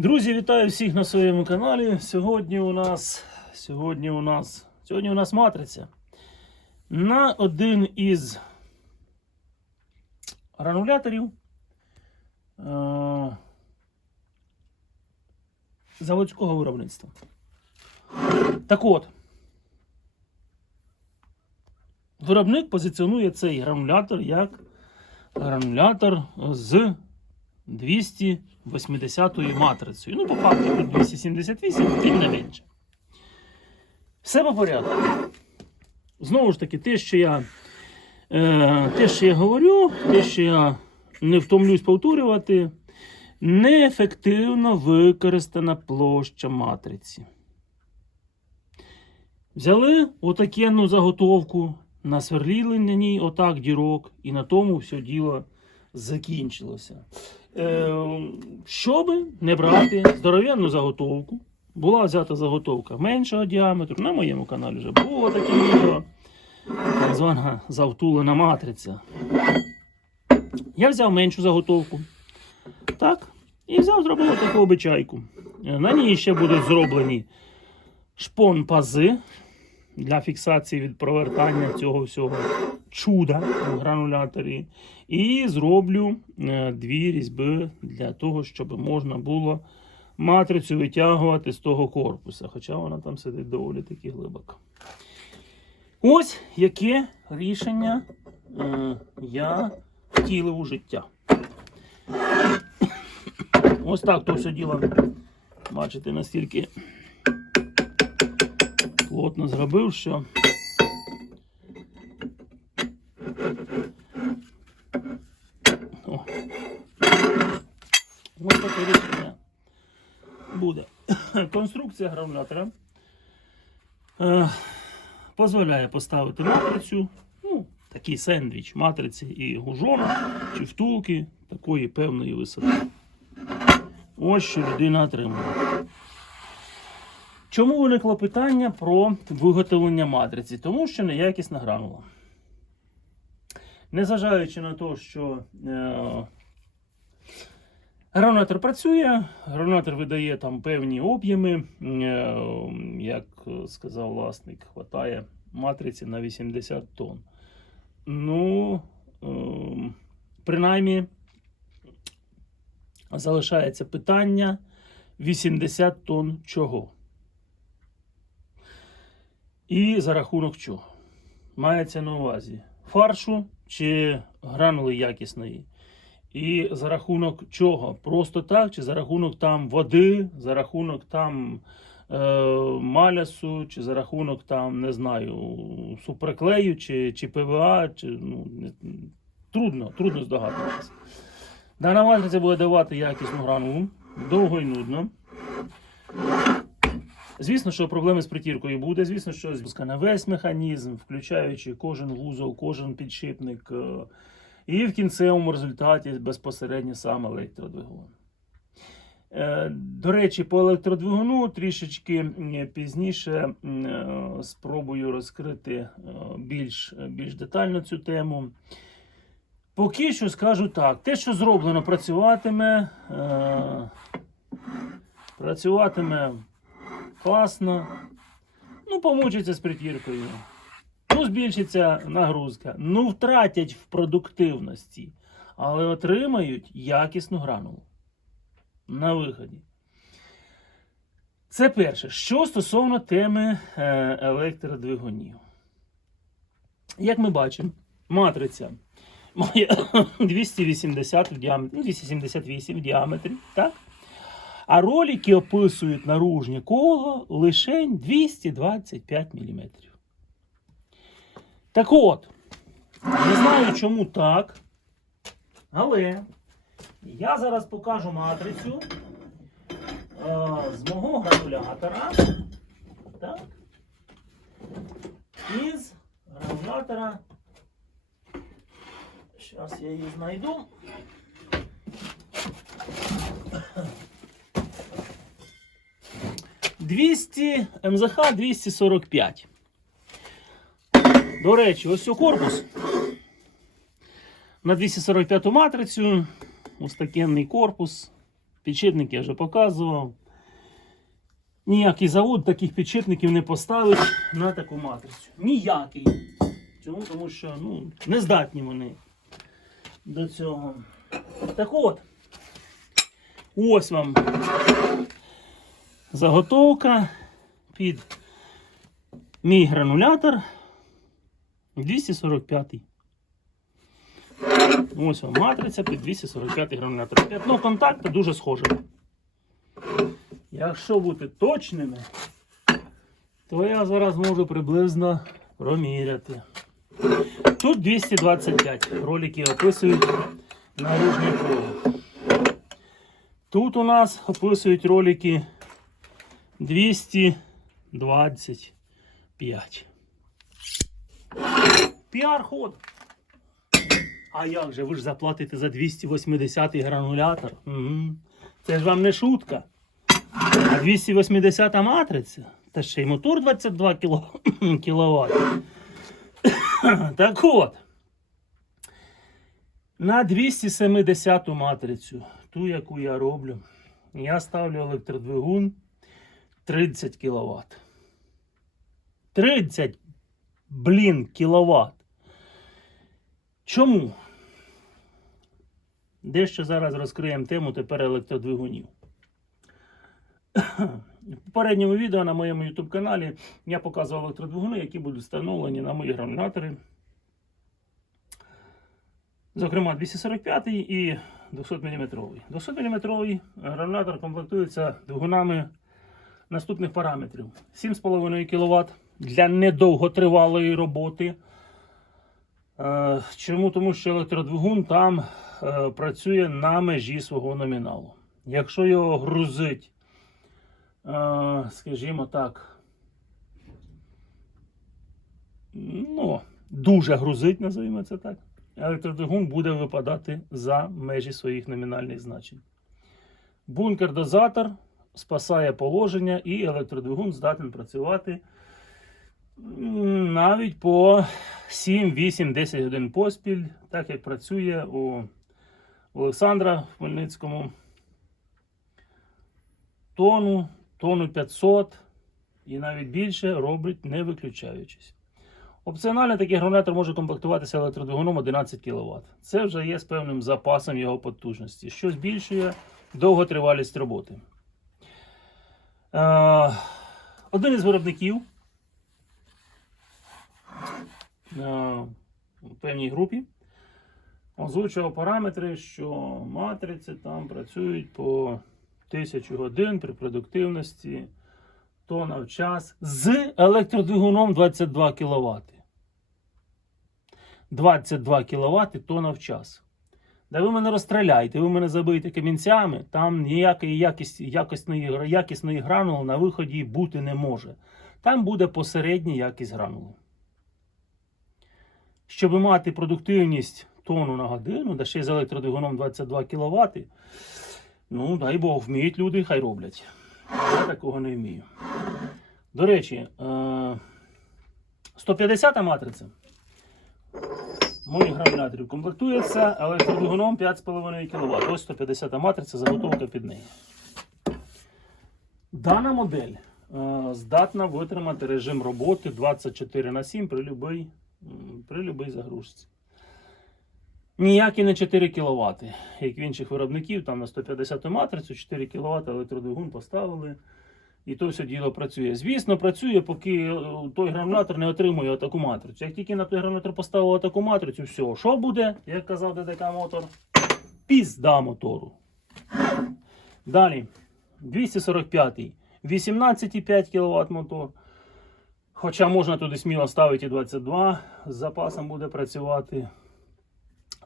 Друзі, вітаю всіх на своєму каналі. Сьогодні у нас сьогодні у нас сьогодні у нас матриця. На один із грануляторів е- заводського виробництва. Так от, виробник позиціонує цей гранулятор як гранулятор з 280-ю матрицею. Ну, по факту тут 278, тим не менше. Все по порядку. Знову ж таки, те, що я, е, те, що я говорю, те, що я не втомлюсь повторювати, неефективно використана площа матриці. Взяли отакенну заготовку, насверліли на ній отак дірок, і на тому все діло закінчилося. Е, щоби не брати здоровенну заготовку, була взята заготовка меншого діаметру. На моєму каналі вже було таке відео. Так звана завтулена матриця. Я взяв меншу заготовку. Так. І взяв, зробив таку обичайку. Е, На ній ще будуть зроблені шпон-пази для фіксації від провертання цього всього чуда в грануляторі. І зроблю е, дві різьби для того, щоб можна було матрицю витягувати з того корпуса. Хоча вона там сидить доволі таки глибоко. Ось яке рішення е, я втілив у життя. Ось так то все діло, бачите, настільки плотно зробив, що. Ось таке рішення буде. Конструкція гранулятора е, дозволяє поставити матрицю, ну, такий сендвіч матриці і гужона чи втулки такої певної висоти. Ось що людина отримує. Чому виникло питання про виготовлення матриці? Тому що неякісна гранула. Незважаючи на те, що е, гранатор працює, гранатор видає там певні об'єми, е, як сказав власник, хватає матриці на 80 тонн. Ну, е, принаймні, залишається питання 80 тонн чого. І за рахунок чого? Мається на увазі фаршу чи гранули якісної. І за рахунок чого? Просто так, чи за рахунок там води, за рахунок там е, малясу, чи за рахунок там, не знаю, суперклею, чи, чи ПВА, чи ну, не, трудно, трудно здогадуватися. Дана матриця буде давати якісну гранулу, довго і нудно. Звісно, що проблеми з притіркою буде. Звісно, що зв'язка на весь механізм, включаючи кожен вузол, кожен підшипник. е, І в кінцевому результаті безпосередньо сам електродвигун. Е, До речі, по електродвигуну трішечки пізніше е, спробую розкрити більш, більш детально цю тему. Поки що скажу так: те, що зроблено, працюватиме. Працюватиме класно. Ну, помучиться з притіркою. Ну, збільшиться нагрузка. Ну, втратять в продуктивності, але отримають якісну гранулу на виході. Це перше. Що стосовно теми е, електродвигунів. Як ми бачимо, матриця має 280 в діаметрі, ну, 278 в діаметрі, так? А ролики описують наружнє коло лише 225 мм. Так от, не знаю, чому так, але я зараз покажу матрицю е, з мого гранулятора. Так. Із гранулятора. Зараз я її знайду. Двісті МЗХ 245. До речі, ось цей корпус. На 245 матрицю. Ось такенний корпус. Підшипник я вже показував. Ніякий завод таких підшипників не поставить на таку матрицю. Ніякий. Чому? Тому що ну, не здатні вони до цього. Так от, ось вам заготовка під мій гранулятор 245. Ось вам матриця під 245 гранулятор. П'ятно контакту дуже схоже. Якщо бути точними, то я зараз можу приблизно проміряти. Тут 225 ролики описують наружний провод. Тут у нас описують ролики 225. Піар-ход. А як же ви ж заплатите за 280 гранулятор? Угу. Це ж вам не шутка. А 280 матриця. Та ще й мотор 22 кіло... кіловат. Так от. На 270 матрицю, ту, яку я роблю, я ставлю електродвигун 30 кВт. 30, блін, кіловат. Чому? Дещо зараз розкриємо тему тепер електродвигунів. В попередньому відео на моєму YouTube каналі я показував електродвигуни, які будуть встановлені на мої гранулятори. Зокрема, 245 і 200 мм. 200 мм гранулятор комплектується двигунами наступних параметрів: 7,5 кВт для недовготривалої роботи. Е, Чому? Тому що електродвигун там е, працює на межі свого номіналу. Якщо його грузить, е, скажімо так, ну, дуже грузить, називаємо це так, електродвигун буде випадати за межі своїх номінальних значень. Бункер-дозатор спасає положення, і електродвигун здатен працювати навіть по 7, 8, 10 годин поспіль, так як працює у Олександра в Хмельницькому. Тону, тону 500 і навіть більше робить не виключаючись. Опціонально такий гранулятор може комплектуватися електродвигуном 11 кВт. Це вже є з певним запасом його потужності, що збільшує довготривалість роботи. Е, один із виробників е, в певній групі озвучував параметри, що матриці там працюють по 1000 годин при продуктивності тонна в час з електродвигуном 22 кВт. 22 кВт тонна в час. Да ви мене розстріляєте, ви мене забиєте камінцями, там ніякої якість, якісної, якісної гранули на виході бути не може. Там буде посередня якість гранули. Щоб мати продуктивність тонну на годину, да ще й з електродвигуном 22 кВт, ну, дай Бог, вміють люди, хай роблять. Я такого не вмію. До речі, е, 150 матриця моїх грануляторів комплектується електродвигуном 5,5 кВт. Ось 150 матриця, заготовка під неї. Дана модель е, здатна витримати режим роботи 24 на 7 при любій, при любій загрузці. Ніякі не 4 кВт, як в інших виробників, там на 150 матрицю 4 кВт електродвигун поставили. І то все діло працює. Звісно, працює, поки е, той гранулятор не отримує таку матрицю. Як тільки на той гранулятор поставили таку матрицю, все, що буде, як казав ДДК мотор, пізда мотору. Далі, 245-й, 18,5 кВт мотор. Хоча можна туди сміло ставити і 22, з запасом буде працювати.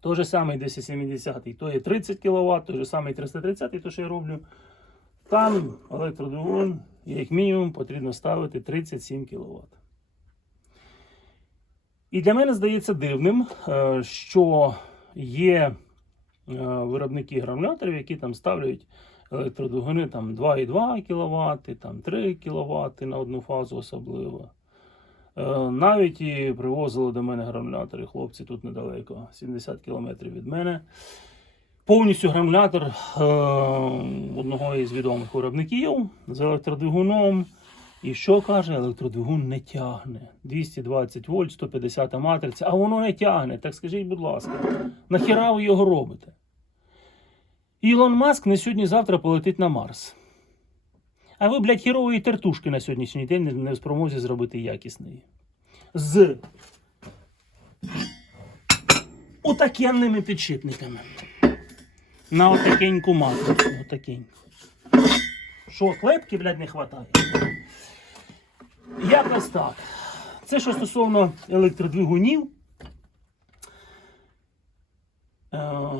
Той же самий 270-й, то є 30 кВт, той же самий 330-й, то що я роблю. Там електродвигун, як мінімум, потрібно ставити 37 кВт. І для мене здається дивним, е, що є е, виробники грануляторів, які там ставлять електродвигуни там 2,2 кВт, там 3 кВт на одну фазу особливо. Е, Навіть і привозили до мене гранулятори, хлопці тут недалеко, 70 км від мене. Повністю гранулятор е, одного із відомих виробників з електродвигуном. І що каже, електродвигун не тягне. 220 вольт, 150 матриця, а воно не тягне. Так скажіть, будь ласка, нахіра ви його робите? Ілон Маск не сьогодні-завтра полетить на Марс. А ви, блядь, хірової тертушки на сьогоднішній день не- в спромозі зробити якісної. З отакенними підшипниками. На отакеньку матрицю. Отакеньку. Що, клепки, блядь, не вистачає? Якось так. Це що стосовно електродвигунів. Е,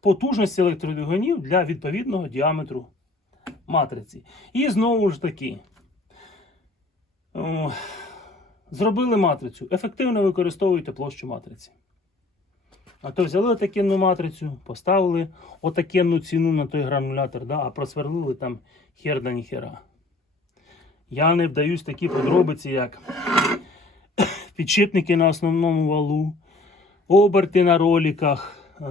потужності електродвигунів для відповідного діаметру матриці. І знову ж таки. Зробили матрицю. Ефективно використовуйте площу матриці. А то взяли отакенну матрицю, поставили отакенну ціну на той гранулятор, да, а просверлили там хер да ніхера. Я не вдаюсь такі подробиці, як підшипники на основному валу, оберти на роликах, е,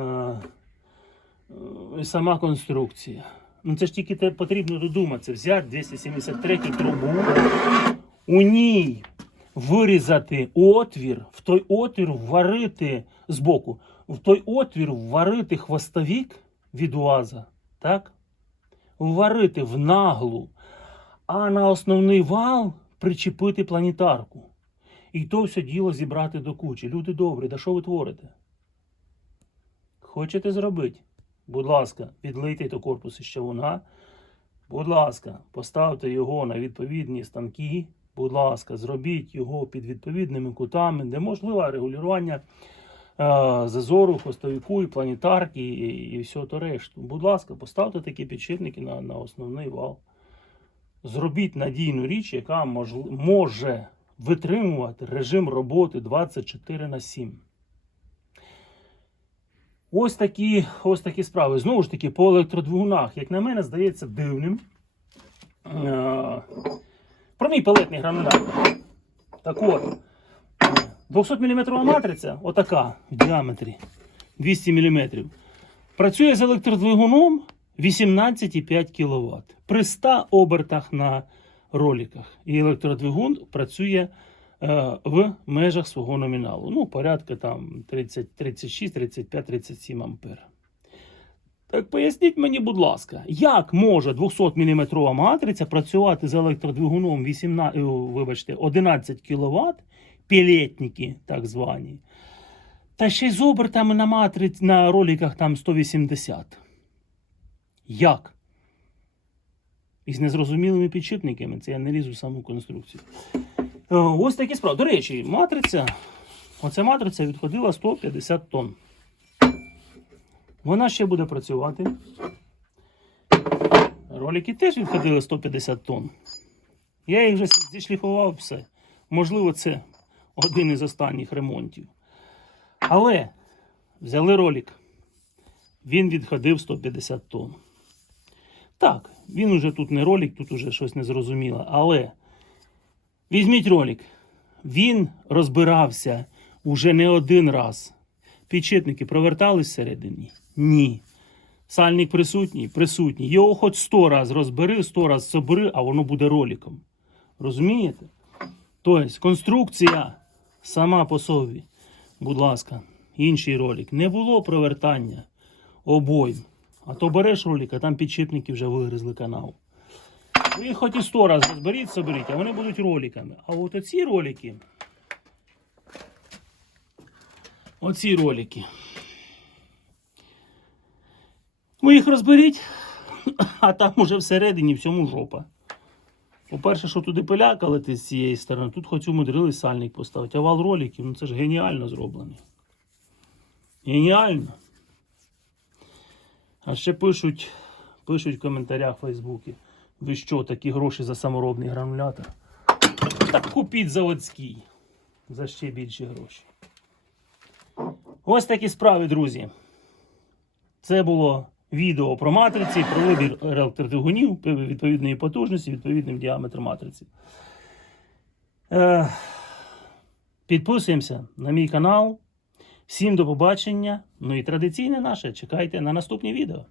е, сама конструкція. Ну це ж тільки те потрібно додуматися. Взяти 273 трубу, у ній вирізати отвір, в той отвір вварити збоку, в той отвір вварити хвостовік від УАЗа, так? Вварити в наглу, а на основний вал причепити планетарку. І то все діло зібрати до кучі. Люди добрі, да що ви творите? Хочете зробити? Будь ласка, підлийте до корпусу ще вона. Будь ласка, поставте його на відповідні станки. Будь ласка, зробіть його під відповідними кутами, де можливе регулювання зазору, хвостовику і планетарки, і, і все то решту. Будь ласка, поставте такі підшипники на, на основний вал. Зробіть надійну річ, яка можли- може витримувати режим роботи 24 на 7. Ось такі, ось такі справи. Знову ж таки, по електродвигунах, як на мене, здається дивним. Е, Про мій палетний гранулятор. Так от, 200 мм матриця, отака в діаметрі 200 мм. Працює з електродвигуном 18,5 кВт. При 100 обертах на роликах. І електродвигун працює е, в межах свого номіналу. Ну, порядка там 30, 36, 35, 37 ампер. Так поясніть мені, будь ласка, як може 200 мм матриця працювати з електродвигуном 18, е, вибачте, 11 кВт, пілетники так звані, та ще й з обертами на матриць на роликах там 180. Як? Із незрозумілими підшипниками, це я не лізу в саму конструкцію. Е, Ось такі справи. До речі, матриця, оця матриця відходила 150 тонн. Вона ще буде працювати. Ролики теж відходили 150 тонн. Я їх вже зішліфував все. Можливо, це один із останніх ремонтів. Але взяли ролик. Він відходив 150 тонн. Так, він уже тут не ролик, тут уже щось незрозуміле. Але візьміть ролик. Він розбирався уже не один раз. Підшипники провертались всередині? Ні. Сальник присутній? Присутній. Його хоч 100 раз розбери, 100 раз собери, а воно буде роликом. Розумієте? Тобто, конструкція сама по собі, будь ласка, інший ролик. Не було провертання обоїм. А то береш ролик, а там підшипники вже вигризли канал. Ви їх хоч і 100 раз розберіть, соберіть, а вони будуть роликами. А от оці ролики. Оці ролики. Ви їх розберіть, а там уже всередині всьому жопа. По-перше, що туди пиляка летить з цієї сторони, тут хоч умудрились сальник поставити. А вал роликів, ну це ж геніально зроблений. Геніально. А ще пишуть, пишуть в коментарях в Фейсбуці. Ви що, такі гроші за саморобний гранулятор? Так купіть заводський. За ще більші гроші. Ось такі справи, друзі. Це було відео про матриці, про вибір електродвигунів відповідної потужності, відповідним діаметром матриці. Е, підписуємося на мій канал. Всім до побачення. Ну і традиційне наше. Чекайте на наступні відео.